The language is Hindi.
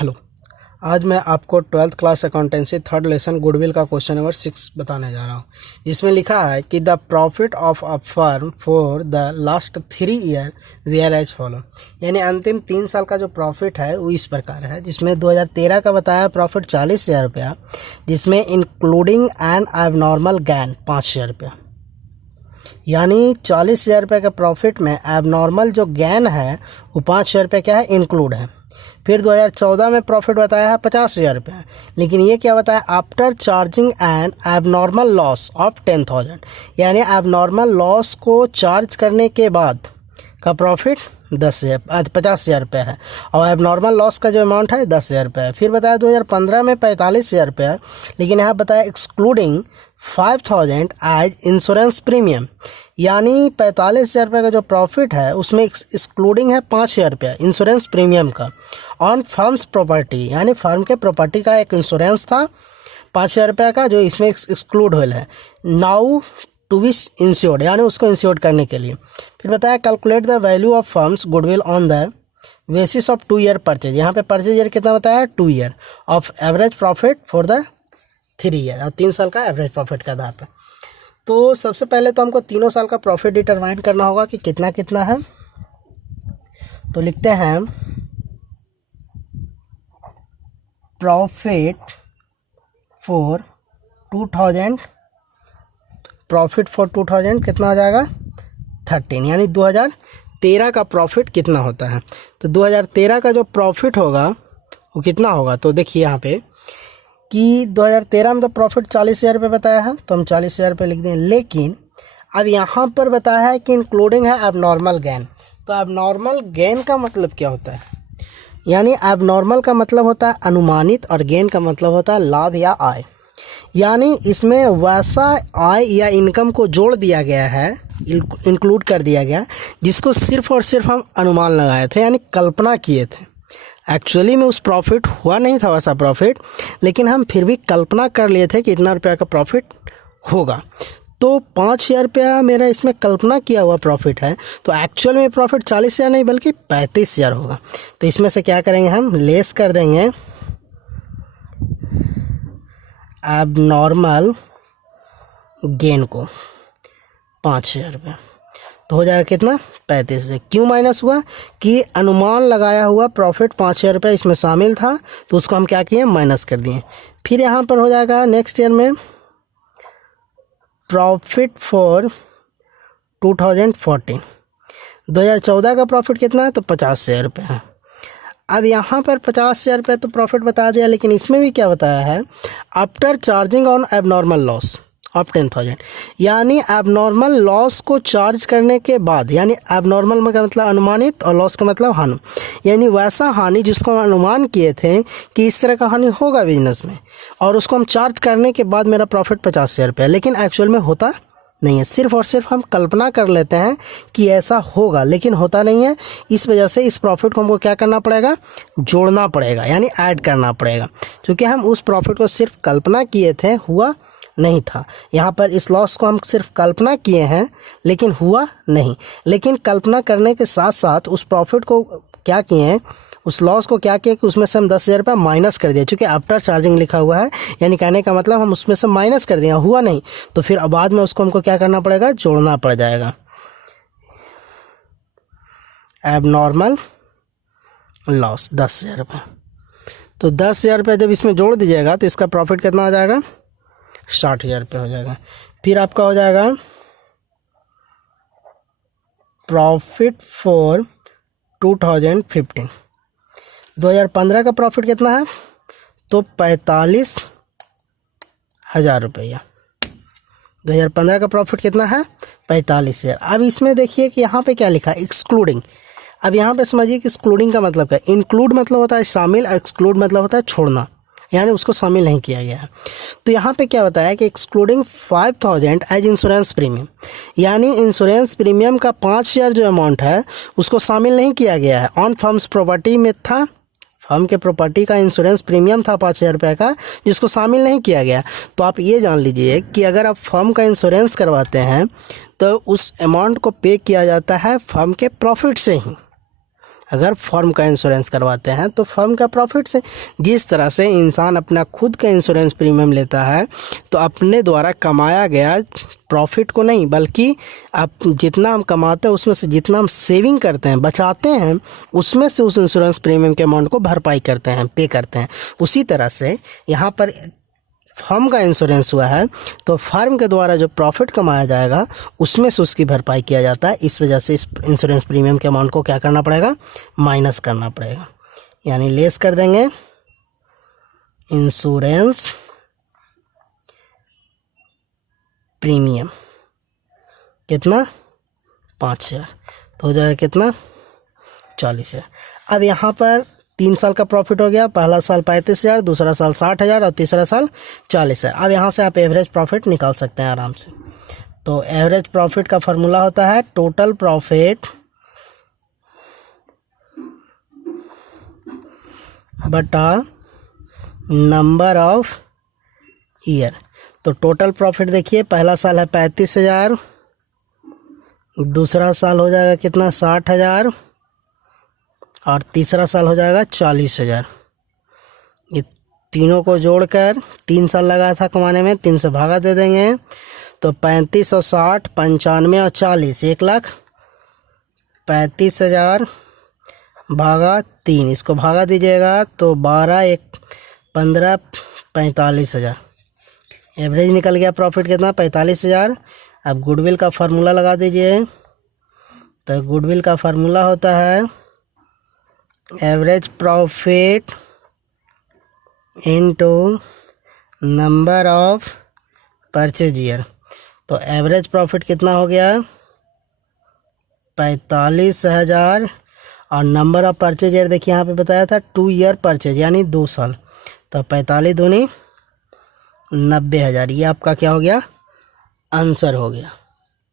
हेलो। आज मैं आपको 12th class accountancy third lesson goodwill का क्वेश्चन नंबर 6 बताने जा रहा हूँ। इसमें लिखा है कि the profit of a firm for the last 3 year were as follow, यानी अंतिम 3 साल का जो प्रॉफिट है वो इस प्रकार है। जिसमें 2013 का बताया प्रॉफिट 40,000 रुपया, जिसमें इंक्लूडिंग एंड एबनॉर्मल गेन 5,000 रुपया, यानी 40,000 रुपये के प्रॉफिट में एबनॉर्मल जो गेन है वो 5,000 रुपये क्या है, इंक्लूड है। फिर 2014 में प्रॉफिट बताया है 50,000 रुपये, लेकिन ये क्या बताया, after charging N abnormal loss of 10,000, यानी एबनॉर्मल लॉस को चार्ज करने के बाद का प्रॉफिट 50,000 रुपये है और एबनॉर्मल लॉस का जो अमाउंट है 10,000 रुपये है। फिर बताया 2015 में 45,000 रुपये है, लेकिन यहाँ बताया एक्सक्लूडिंग 5,000 एज इंश्योरेंस प्रीमियम, यानी 45,000 रुपये का जो प्रॉफिट है उसमें एक्सक्लूडिंग है 5,000 रुपया इंश्योरेंस प्रीमियम का ऑन फर्म्स प्रॉपर्टी, यानी फर्म के प्रॉपर्टी का एक इंश्योरेंस था 5,000 रुपये का जो इसमें एक्सक्लूड हुआ है। नाउ टू बी इंश्योर्ड, यानी उसको इंश्योर्ड करने के लिए। फिर बताया calculate the value of firms goodwill on the basis of 2 year purchase, यहाँ पे परचेज ईयर कितना बताया 2 year of average profit for the 3 year, 3 साल का एवरेज प्रॉफिट के आधार पर। तो सबसे पहले तो हमको तीनों साल का प्रॉफिट डिटरमाइन करना होगा कि कितना कितना है। तो लिखते हैं प्रॉफिट फॉर 2000, प्रॉफिट फॉर 2000 कितना हो जाएगा 13, यानी 2013 का प्रॉफिट कितना होता है। तो 2013 का जो प्रॉफिट होगा वो कितना होगा, तो देखिए यहाँ पे कि 2013 में तो प्रॉफिट 40,000 रुपये बताया है, तो हम 40,000 रुपये लिख दें। लेकिन अब यहाँ पर बताया है कि इंक्लूडिंग है एबनॉर्मल गेन। तो एबनॉर्मल गेन का मतलब क्या होता है, यानी एबनॉर्मल का मतलब होता है अनुमानित और गेन का मतलब होता है लाभ या आय, यानी इसमें वैसा आय या इनकम को जोड़ दिया गया है, इंक्लूड कर दिया गया जिसको सिर्फ और सिर्फ हम अनुमान लगाए थे, यानी कल्पना किए थे। एक्चुअली में उस प्रॉफिट हुआ नहीं था वैसा प्रॉफिट, लेकिन हम फिर भी कल्पना कर लिए थे कि इतना रुपया का प्रॉफिट होगा। तो 5,000 रुपया मेरा इसमें कल्पना किया हुआ प्रॉफिट है, तो एक्चुअल में प्रॉफिट 40,000 नहीं बल्कि 35,000 होगा। तो इसमें से क्या करेंगे, हम लेस कर देंगे एबनॉर्मल गेन को 5,000 रुपये, तो हो जाएगा कितना 35,000। क्यों माइनस हुआ कि अनुमान लगाया हुआ प्रॉफिट 5,000 रुपये इसमें शामिल था, तो उसको हम क्या किए, माइनस कर दिए। फिर यहाँ पर हो जाएगा नेक्स्ट ईयर में प्रॉफिट फॉर 2014, 2014 का प्रॉफिट कितना है, तो 50,000 रुपये है। अब यहाँ पर 50,000 रुपये तो प्रॉफिट बता दिया, लेकिन इसमें भी क्या बताया है, after charging on abnormal loss of 10,000, यानी एबनॉर्मल लॉस को चार्ज करने के बाद, यानी एबनॉर्मल का मतलब अनुमानित और लॉस का मतलब हानि, यानी वैसा हानि जिसको हम अनुमान किए थे कि इस तरह का हानि होगा बिजनेस में, और उसको हम चार्ज करने के बाद मेरा प्रॉफिट 50,000 रुपये, लेकिन एक्चुअल में होता नहीं है। सिर्फ और सिर्फ हम कल्पना कर लेते हैं कि ऐसा होगा, लेकिन होता नहीं है। इस वजह से इस प्रॉफिट को हमको क्या करना पड़ेगा, जोड़ना पड़ेगा, यानी ऐड करना पड़ेगा, क्योंकि हम उस प्रॉफिट को सिर्फ कल्पना किए थे, हुआ नहीं था। यहाँ पर इस लॉस को हम सिर्फ कल्पना किए हैं लेकिन हुआ नहीं, लेकिन कल्पना करने के साथ साथ उस प्रॉफिट को क्या किए हैं, उस लॉस को क्या किया कि उसमें से हम 10,000 रुपये माइनस कर दिया, चूँकि आफ्टर चार्जिंग लिखा हुआ है, यानी कहने का मतलब हम उसमें से माइनस कर दिया, हुआ नहीं, तो फिर बाद में उसको हमको क्या करना पड़ेगा, जोड़ना पड़ जाएगा। एबनॉर्मल लॉस 10,000 रुपये, तो 10,000 रुपये जब इसमें जोड़ दीजिएगा तो इसका प्रॉफिट कितना हो जाएगा, 60,000 रुपये हो जाएगा। फिर आपका हो जाएगा प्रॉफिट फॉर 2015, 2015 का प्रॉफिट कितना है, तो 45,000 रुपया। 2015 का प्रॉफिट कितना है, 45,000। अब इसमें देखिए कि यहाँ पे क्या लिखा है, एक्सक्लूडिंग। अब यहाँ पे समझिए कि एक्सक्लूडिंग का मतलब क्या है, इंक्लूड मतलब होता है शामिल, एक्सक्लूड मतलब होता है छोड़ना, यानी उसको शामिल नहीं किया गया है। तो यहाँ पे क्या बताया कि एक्सक्लूडिंग 5,000 एज इंश्योरेंस प्रीमियम, यानी इंश्योरेंस प्रीमियम का 5,000 जो अमाउंट है उसको शामिल नहीं किया गया है। ऑन फर्म्स प्रॉपर्टी में था, फर्म के प्रॉपर्टी का इंश्योरेंस प्रीमियम था 5,000 रुपये का, जिसको शामिल नहीं किया गया। तो आप ये जान लीजिए कि अगर आप फर्म का इंश्योरेंस करवाते हैं तो उस अमाउंट को पे किया जाता है फर्म के प्रॉफिट से ही, अगर फर्म का इंश्योरेंस करवाते हैं तो फर्म का प्रॉफिट से। जिस तरह से इंसान अपना खुद का इंश्योरेंस प्रीमियम लेता है तो अपने द्वारा कमाया गया प्रॉफिट को नहीं, बल्कि आप जितना हम कमाते हैं उसमें से जितना हम सेविंग करते हैं, बचाते हैं, उसमें से उस इंश्योरेंस प्रीमियम के अमाउंट को भरपाई करते हैं, पे करते हैं। उसी तरह से यहाँ पर फर्म का इंश्योरेंस हुआ है तो फर्म के द्वारा जो प्रॉफिट कमाया जाएगा उसमें से उसकी भरपाई किया जाता है। इस वजह से इस इंश्योरेंस प्रीमियम के अमाउंट को क्या करना पड़ेगा, माइनस करना पड़ेगा, यानी लेस कर देंगे इंश्योरेंस प्रीमियम। कितना, 5,000, तो हो जाएगा कितना, 40,000। अब यहाँ पर 3 साल का प्रॉफिट हो गया, पहला साल 35,000, दूसरा साल 60,000 और तीसरा साल 40,000। अब यहाँ से आप एवरेज प्रॉफिट निकाल सकते हैं आराम से। तो एवरेज प्रॉफिट का फार्मूला होता है टोटल प्रॉफिट बटा नंबर ऑफ ईयर। तो टोटल प्रॉफिट देखिए, पहला साल है 35,000, दूसरा साल हो जाएगा कितना, 60,000 और तीसरा साल हो जाएगा 40,000। ये तीनों को जोड़कर 3 साल लगा था कमाने में, 3 से भागा दे देंगे तो 35 और 60, 95 और 40, 1,35,000 भागा 3, इसको भागा दीजिएगा तो 12, 1, 15, 45,000। एवरेज निकल गया प्रॉफिट कितना, 45,000। अब गुडविल का फार्मूला लगा दीजिए। तो गुडविल का फार्मूला होता है average profit into number of purchase year. तो एवरेज प्रॉफिट कितना हो गया, 45,000 और नंबर ऑफ परचेज ईयर देखिए यहाँ पे बताया था 2 ईयर परचेज यानी 2 साल। तो 45 दूनी 90,000, ये आपका क्या हो गया, आंसर हो गया।